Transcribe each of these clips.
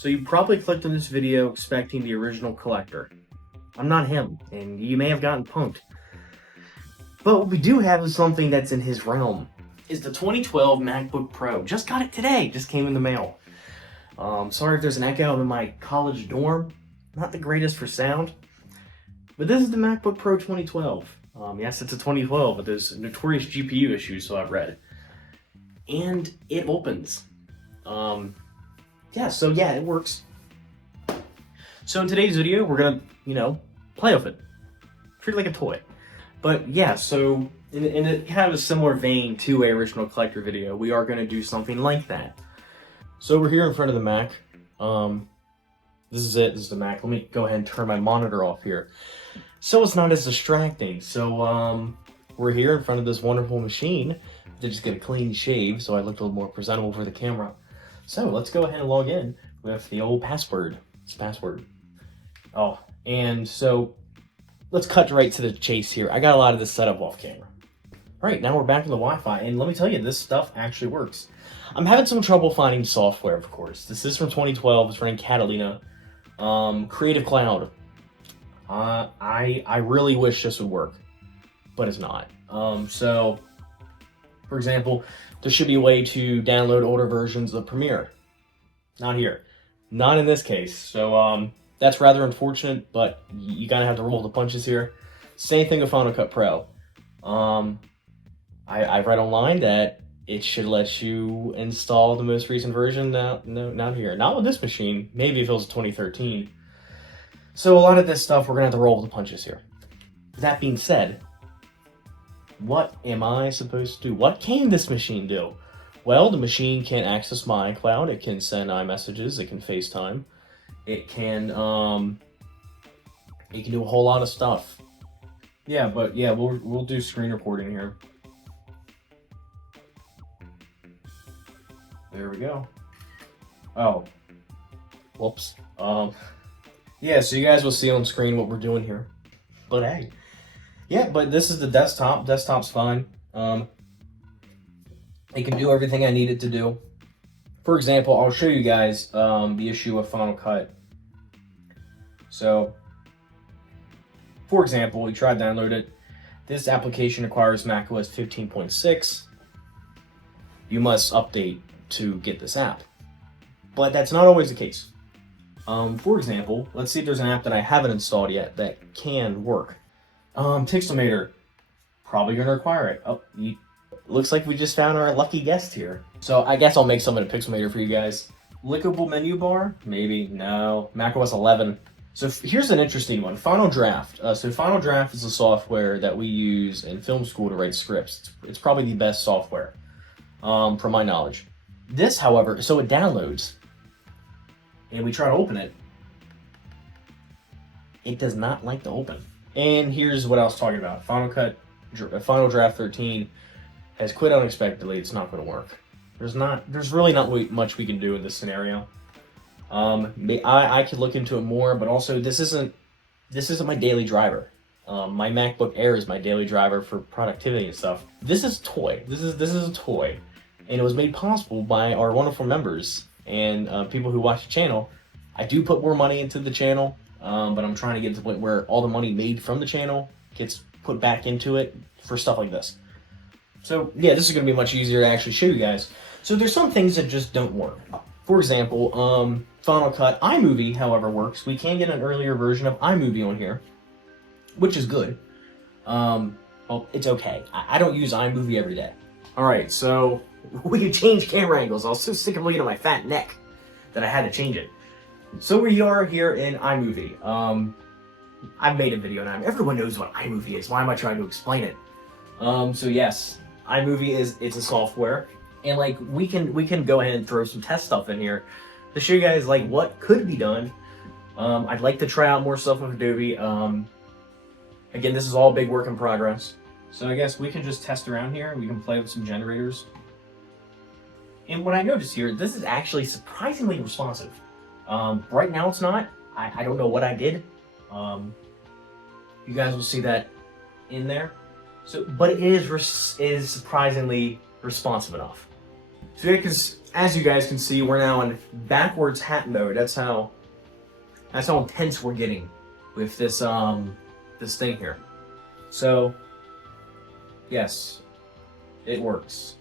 So you probably clicked on this video expecting the original collector. I'm not him, and you may have gotten punked. But what we do have is something that's in his realm. Is the 2012 MacBook Pro. Just got it today, just came in the mail. Sorry if there's an echo. I'm in my college dorm. Not the greatest for sound. But this is the MacBook Pro 2012. Yes, it's a 2012, but there's notorious GPU issues, so I've read. And it opens. Yeah, it works. So in today's video, we're gonna, play with it. Treat it like a toy. But yeah, so in a kind of a similar vein to a original collector video, we are gonna do something like that. So we're here in front of the Mac. This is it, this is the Mac. Let me go ahead and turn my monitor off here, so it's not as distracting. So we're here in front of this wonderful machine. I just get a clean shave, so I look a little more presentable for the camera. So let's go ahead and log in with the old password. It's password. Oh, and so let's cut right to the chase here. I got a lot of this set up off camera. Right, now we're back in the Wi-Fi, and let me tell you, this stuff actually works. I'm having some trouble finding software, of course. This is from 2012, it's running Catalina. Creative Cloud. I really wish this would work, but it's not. So, for example, there should be a way to download older versions of Premiere. Not here. Not in this case. So, that's rather unfortunate, but you gotta have to roll the punches here. Same thing with Final Cut Pro. I read online that it should let you install the most recent version. No, not here. Not with this machine. Maybe if it was 2013. So a lot of this stuff, we're gonna have to roll the punches here. That being said, what am I supposed to do? What can this machine do? Well, the machine can access my iCloud. It can send iMessages. It can FaceTime. It can do a whole lot of stuff. Yeah, but yeah, we'll do screen recording here. There we go. Oh, whoops. Yeah, so you guys will see on screen what we're doing here. But hey, yeah, but this is the desktop. Desktop's fine. It can do everything I need it to do. For example, I'll show you guys the issue of Final Cut. So, for example, we tried to download it. This application requires macOS 15.6. You must update to get this app. But that's not always the case. For example, let's see if there's an app that I haven't installed yet that can work. Pixelmator, probably gonna require it. Oh, looks like we just found our lucky guest here. So I guess I'll make some in a Pixelmator for you guys. Clickable menu bar? Maybe, no. macOS 11. So here's an interesting one, Final Draft. So Final Draft is a software that we use in film school to write scripts. It's probably the best software, from my knowledge. This, however, so it downloads, and we try to open it. It does not like to open. And here's what I was talking about. Final Draft 13 has quit unexpectedly. It's not going to work. There's really not much we can do in this scenario. I could look into it more, but also this isn't my daily driver. My MacBook Air is my daily driver for productivity and stuff. This is a toy. This is a toy, and it was made possible by our wonderful members and people who watch the channel. I do put more money into the channel, but I'm trying to get to the point where all the money made from the channel gets put back into it for stuff like this. So yeah, this is going to be much easier to actually show you guys. So there's some things that just don't work. For example, Final Cut iMovie, however, works. We can get an earlier version of iMovie on here, which is good. Well, it's okay. I don't use iMovie every day. All right, so we can change camera angles. I was so sick of looking at my fat neck that I had to change it. So we are here in iMovie. I've made a video now. Everyone knows what iMovie is. Why am I trying to explain it? So yes, iMovie it's a software, and like we can go ahead and throw some test stuff in here to show you guys like what could be done. I'd like to try out more stuff with Adobe. Again, this is all big work in progress. So I guess we can just test around here. We can play with some generators. And what I noticed here, this is actually surprisingly responsive. Right now it's not. I don't know what I did. You guys will see that in there. So, but it is surprisingly responsive enough. So yeah, because as you guys can see, we're now in backwards hat mode. That's how intense we're getting with this this thing here. So yes, it works.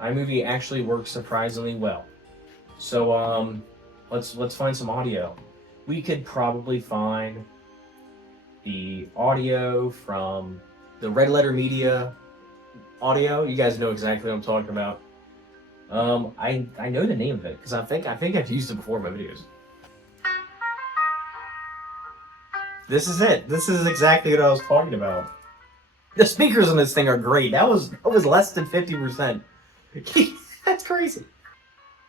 iMovie actually works surprisingly well. So let's find some audio. We could probably find the audio from the Red Letter Media audio. You guys know exactly what I'm talking about. I know the name of it because I think I've used it before in my videos. This is it. This is exactly what I was talking about. The speakers on this thing are great. That was less than 50%. That's crazy.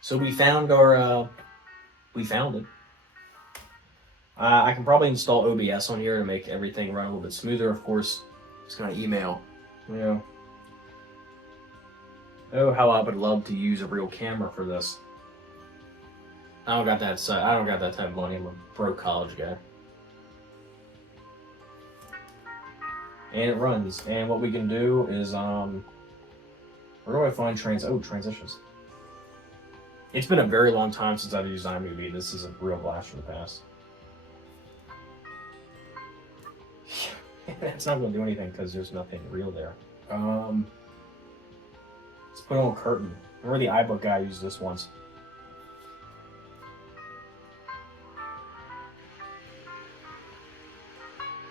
So we found our we found it. I can probably install OBS on here to make everything run a little bit smoother. Of course, just gonna email. You know. Oh, how I would love to use a real camera for this. I don't got that. I don't got that type of money. I'm a broke college guy. And it runs. And what we can do is where do I find transitions? It's been a very long time since I've used iMovie. This is a real blast from the past. It's not going to do anything because there's nothing real there. Let's put on a curtain. Remember the iBook guy used this once.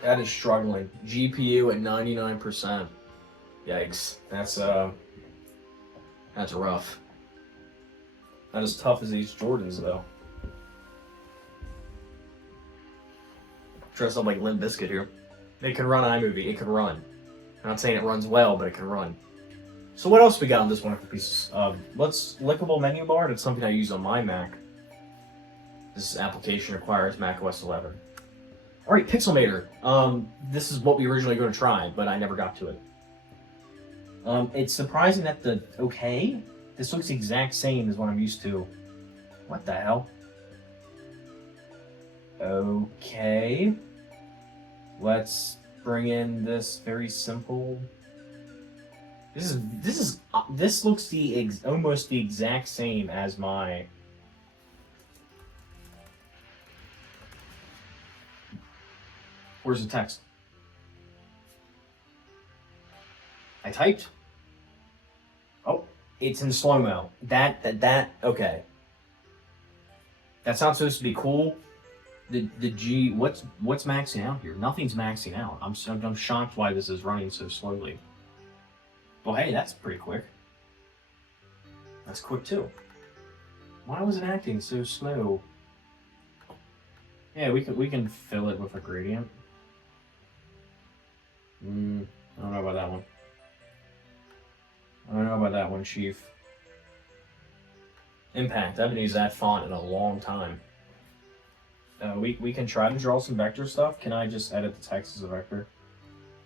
That is struggling. GPU at 99%. Yikes. That's rough. Not as tough as these Jordans though. Dressed up like Limp Bizkit here. It can run iMovie. It can run. I'm not saying it runs well, but it can run. So what else we got on this wonderful piece? Clickable menu bar. That's something I use on my Mac. This application requires macOS 11. All right, Pixelmator. This is what we originally were going to try, but I never got to it. It's surprising that this looks the exact same as what I'm used to. What the hell? Okay. Let's bring in this very simple. This looks almost the exact same as my. Where's the text? I typed. Oh, it's in slow-mo. Okay. That's not supposed to be cool. The G, what's maxing out here? Nothing's maxing out. I'm shocked why this is running so slowly. Well, hey, that's pretty quick. That's quick too. Why was it acting so slow? Yeah, we can fill it with a gradient. I don't know about that one. I don't know about that one, Chief. Impact. I haven't used that font in a long time. We can try to draw some vector stuff. Can I just edit the text as a vector?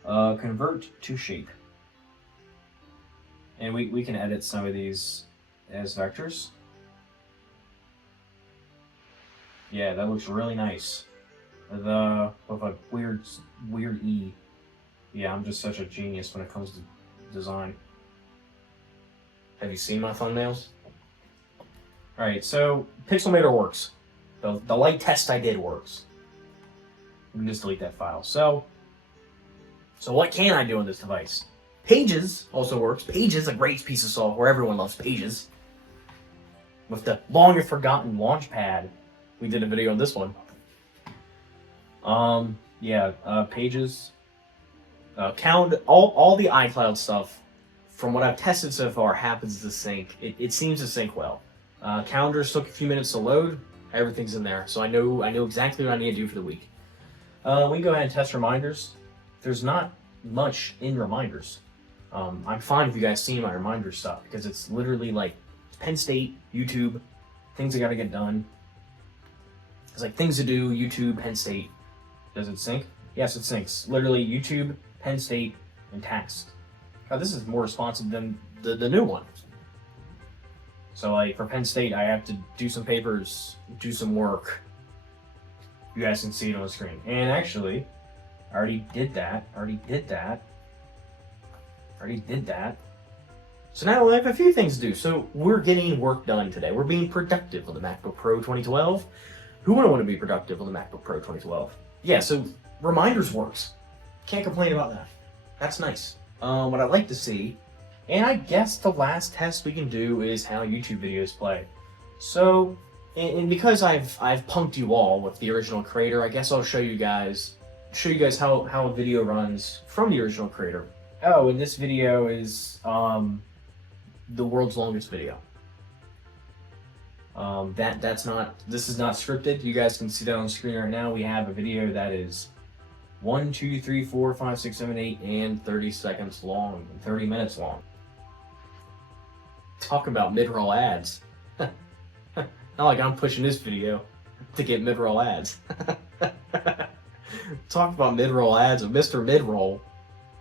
Convert to shape. And we can edit some of these as vectors. Yeah, that looks really nice. With a weird E. Yeah, I'm just such a genius when it comes to design. Have you seen my thumbnails? Alright, so Pixelmator works. The light test I did works. You can just delete that file. So what can I do on this device? Pages also works. Pages, a great piece of software. Everyone loves Pages. With the long and forgotten Launchpad, we did a video on this one. Pages. Count all the iCloud stuff. From what I've tested so far, happens to sync. It seems to sync well. Calendars took a few minutes to load. Everything's in there, so I know exactly what I need to do for the week. We can go ahead and test reminders. There's not much in reminders. I'm fine if you guys see my reminder stuff because it's literally like Penn State, YouTube, things I gotta get done. It's like things to do, YouTube, Penn State. Does it sync? Yes, it syncs. Literally YouTube, Penn State, and tax. Oh, this is more responsive than the new one. So like for Penn State, I have to do some papers, do some work. You guys can see it on the screen. And actually, I already did that. So now I have a few things to do. So we're getting work done today. We're being productive on the MacBook Pro 2012. Who wouldn't want to be productive on the MacBook Pro 2012? Yeah, so reminders works. Can't complain about that. That's nice. What I'd like to see, and I guess the last test we can do is how YouTube videos play. So, and because I've punked you all with the original creator, I guess I'll show you guys how a video runs from the original creator. Oh, and this video is the world's longest video. This is not scripted. You guys can see that on the screen right now. We have a video that is 1, 2, 3, 4, 5, 6, 7, 8, and 30 seconds long, and 30 minutes long. Talk about mid-roll ads. Not like I'm pushing this video to get mid-roll ads. Talk about mid-roll ads of Mr. Mid-roll.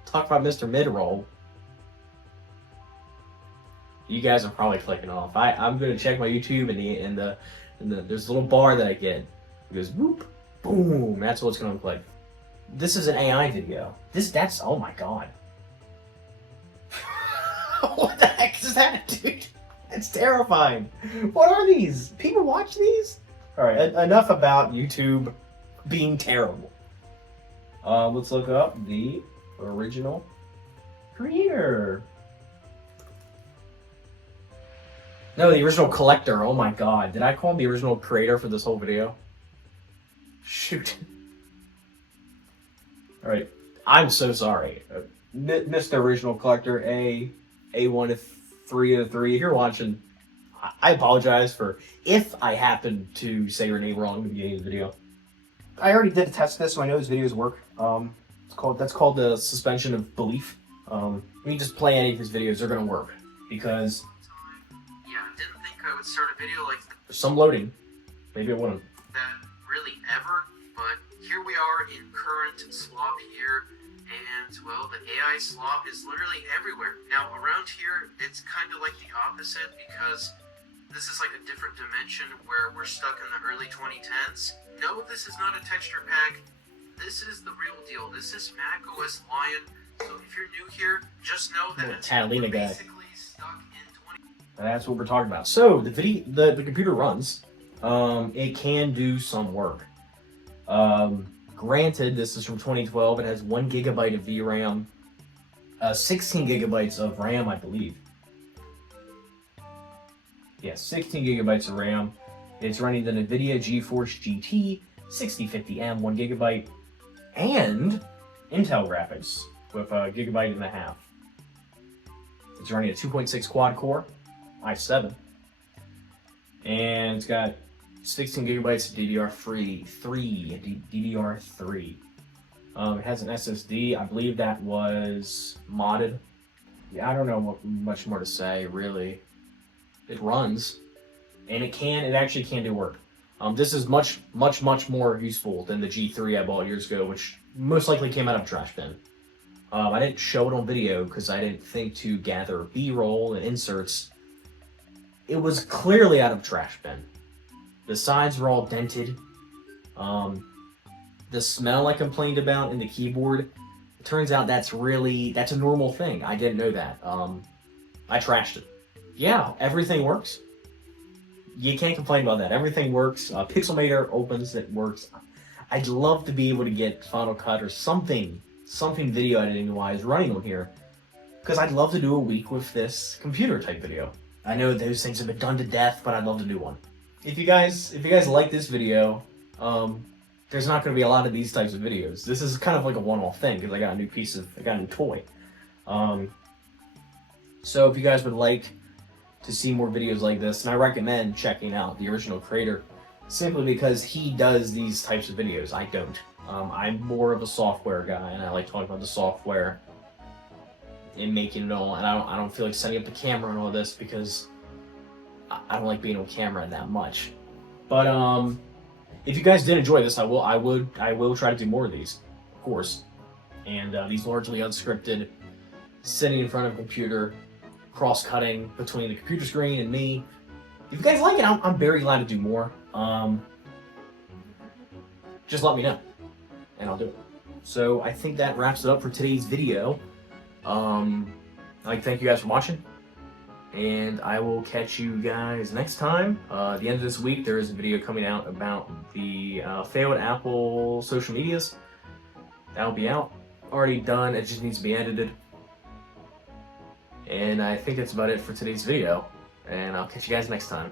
Talk about Mr. Mid-roll. You guys are probably clicking off. I'm gonna check my YouTube and there's a little bar that I get. It goes whoop, boom. That's what it's gonna look like. This is an AI video. That's oh my god. What the heck is that, dude? It's terrifying. What are these? People watch these? All right, enough about YouTube being terrible. Let's look up the original creator. No, the original collector. Oh my god. Did I call him the original creator for this whole video? Shoot. Alright. I'm so sorry. Mr. Original Collector, A1 3 of 3. If you're watching, I apologize for if I happen to say your name wrong at the beginning of the video. I already did a test of this, so I know these videos work. That's called the suspension of belief. When you just play any of his videos, they're gonna work. Because Didn't think I would start a video like there's some loading. Maybe it wouldn't. that really ever, but here we are in current slop here, and well, the AI slop is literally everywhere. Now around here, it's kind of like the opposite because this is like a different dimension where we're stuck in the early 2010s. No, this is not a texture pack. This is the real deal. This is Mac OS Lion. So if you're new here, just know that it's basically stuck in 20. That's what we're talking about. So the computer runs. It can do some work. Granted, this is from 2012. It has 1 gigabyte of VRAM, 16 gigabytes of RAM, I believe. Yeah, 16 gigabytes of RAM. It's running the NVIDIA GeForce GT 6050M, 1 gigabyte, and Intel graphics with a gigabyte and a half. It's running a 2.6 quad core. i7, and it's got 16 gigabytes of DDR3. It has an SSD. I believe that was modded. Yeah, I don't know much more to say really. It runs, and it actually can do work. This is much more useful than the G3 I bought years ago, which most likely came out of a trash bin. I didn't show it on video because I didn't think to gather B-roll and inserts. It was clearly out of trash bin. The sides were all dented. The smell I complained about in the keyboard, it turns out that's a normal thing. I didn't know that. I trashed it. Yeah, everything works. You can't complain about that. Everything works. Pixelmator opens, it works. I'd love to be able to get Final Cut or something video editing wise running on here, because I'd love to do a week with this computer type video. I know those things have been done to death, but I'd love to do one. If you guys like this video, there's not going to be a lot of these types of videos. This is kind of like a one-off thing because I got a new toy. So if you guys would like to see more videos like this, and I recommend checking out the original creator, simply because he does these types of videos. I don't. I'm more of a software guy, and I like talking about the software and making it all. And I don't feel like setting up the camera and all this because I don't like being on camera that much. But if you guys did enjoy this, I will try to do more of these, of course. And these largely unscripted, sitting in front of a computer, cross-cutting between the computer screen and me. If you guys like it, I'm very glad to do more. Just let me know, and I'll do it. So I think that wraps it up for today's video. I'd like to thank you guys for watching. and I will catch you guys next time. At the end of this week, there is a video coming out about the failed Apple social medias. That'll be out. Already done, it just needs to be edited. And I think that's about it for today's video. And I'll catch you guys next time.